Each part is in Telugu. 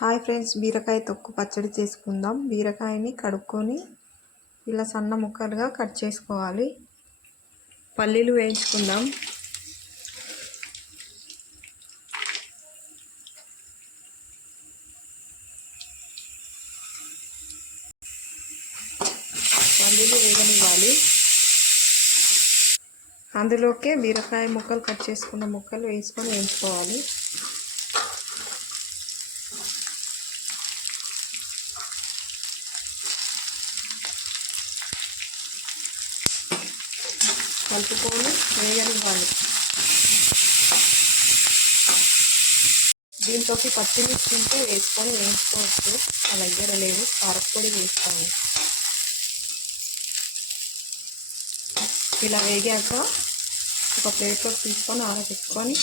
హాయ్ ఫ్రెండ్స్, బీరకాయ తొక్కు పచ్చడి చేసుకుందాం. బీరకాయని కడుక్కొని ఇలా సన్న ముక్కలుగా కట్ చేసుకోవాలి. పల్లీలు వేయించుకుందాం. పల్లీలు వేగనివ్వాలి. అందులోకే బీరకాయ ముక్కలు కట్ చేసుకున్న ముక్కలు వేసుకొని వేయించుకోవాలి. కలుపుకొని వేగనివ్వాలి. దీంట్లోకి పచ్చిమిర్చి ఉంటే వేసుకొని వేయించుకోవచ్చు. నా దగ్గర లేదు, కారపొడి వేస్తాను. ఇలా వేగాక ఒక ప్లేట్లోకి తీసుకొని ఆరబెట్టుకొని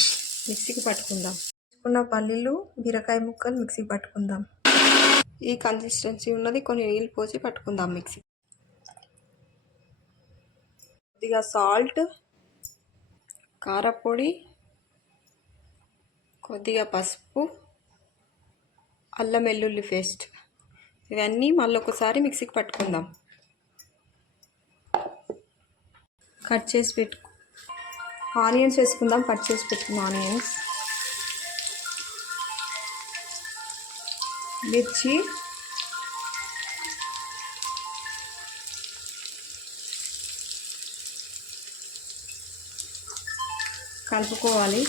మిక్సీకి పట్టుకుందాం. తీసుకున్న పల్లీలు, బీరకాయ ముక్కలు మిక్సీకి పట్టుకుందాం. ఈ కన్సిస్టెన్సీ ఉన్నది. కొన్ని నీళ్ళు పోసి పట్టుకుందాం మిక్సీ. కొద్దిగా సాల్ట్, కారపొడి, కొద్దిగా పసుపు, అల్లం వెల్లుల్లి పేస్ట్, ఇవన్నీ మళ్ళీ ఒకసారి మిక్సీకి పట్టుకుందాం. కట్ చేసి ఆనియన్స్ వేసుకుందాం. కట్ చేసి పెట్టుకున్న ఆనియన్స్, మిర్చి, కలుపుకోవాలి.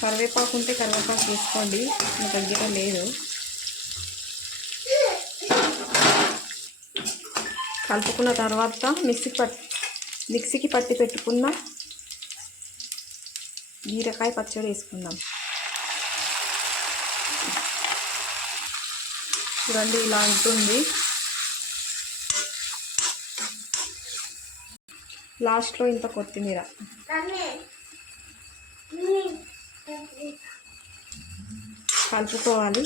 కరివేపాకు ఉంటే కరివేపాకు వేసుకోండి, నా దగ్గర లేదు. కలుపుకున్న తర్వాత మిక్సీకి పట్టి పెట్టుకున్న బీరకాయ పచ్చడి వేసుకుందాం. చూడండి, ఇలా ఉంటుంది. లాస్ట్లో ఇంత కొత్తిమీర. కలుపుకోవాలి.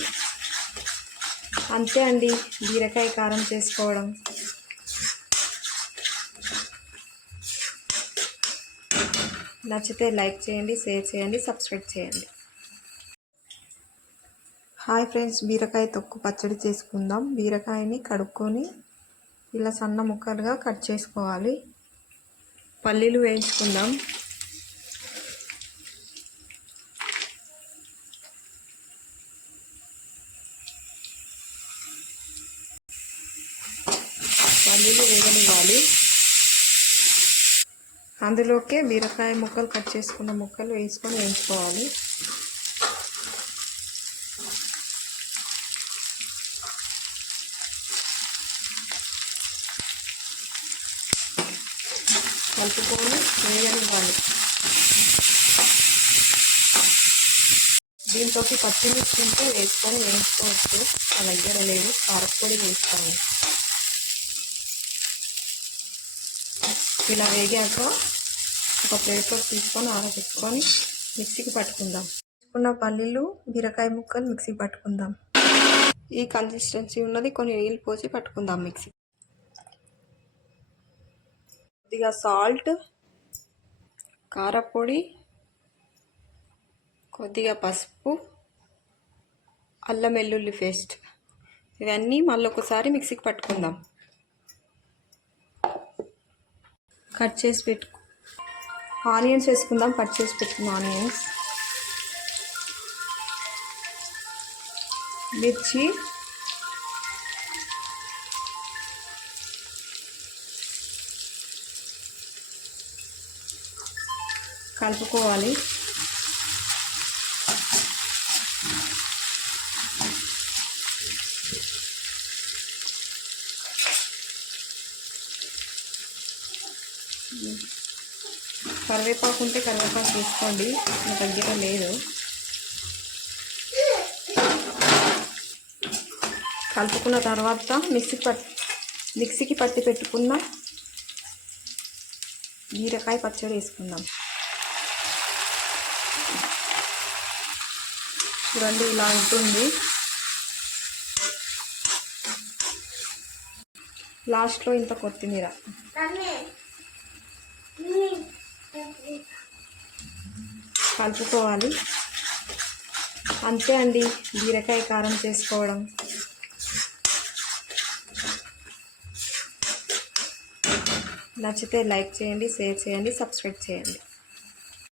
అంతే అండి, బీరకాయ కారం చేసుకోవడం. నచ్చితే లైక్ చేయండి, షేర్ చేయండి, సబ్స్క్రైబ్ చేయండి. హాయ్ ఫ్రెండ్స్, బీరకాయ తొక్కు పచ్చడి చేసుకుందాం. బీరకాయని కడుక్కొని ఇలా సన్న ముక్కలుగా కట్ చేసుకోవాలి. పల్లీలు వేయించుకుందాం. పల్లీలు వేగనివ్వాలి. అందులోకే బీరకాయ ముక్కలు కట్ చేసుకున్న ముక్కలు వేసుకొని వేయించుకోవాలి. కలుపుకొని వేగనివ్వాలి. దీంట్లోకి పచ్చిమిర్చి ఉంటే వేసుకొని వేయించుకోవచ్చు. నా దగ్గర లేదు, కారపొడి వేస్తాను. ఇలా వేగాక ఒక ప్లేట్లోకి తీసుకొని ఆరబెట్టుకొని మిక్సీకి పట్టుకుందాం. తీసుకున్న పల్లీలు, బీరకాయ ముక్కలు మిక్సీకి పట్టుకుందాం. ఈ కన్సిస్టెన్సీ ఉన్నది. కొన్ని నీళ్ళు పోసి పట్టుకుందాం మిక్సీ. కొద్దిగా సాల్ట్, కారపొడి, కొద్దిగా పసుపు, అల్లం వెల్లుల్లి పేస్ట్, ఇవన్నీ మళ్ళీ ఒకసారి మిక్సీకి పట్టుకుందాం. కట్ చేసి ఆనియన్స్ వేసుకుందాం. కట్ చేసి పెట్టుకున్న ఆనియన్స్, మిర్చి, కలుపుకోవాలి. కరివేపాకు ఉంటే కరివేపాకు వేసుకోండి, నా దగ్గర లేదు. కలుపుకున్న తర్వాత మిక్సీకి పట్టి పెట్టుకున్న బీరకాయ పచ్చడి వేసుకుందాం. చూడండి, ఇలా ఉంటుంది. లాస్ట్లో ఇంత కొత్తిమీర. కలుపుకోవాలి. అంతే అండి బీరకాయ కారం చేసుకోవడం. నచ్చితే లైక్ చేయండి, షేర్ చేయండి, సబ్స్క్రైబ్ చేయండి.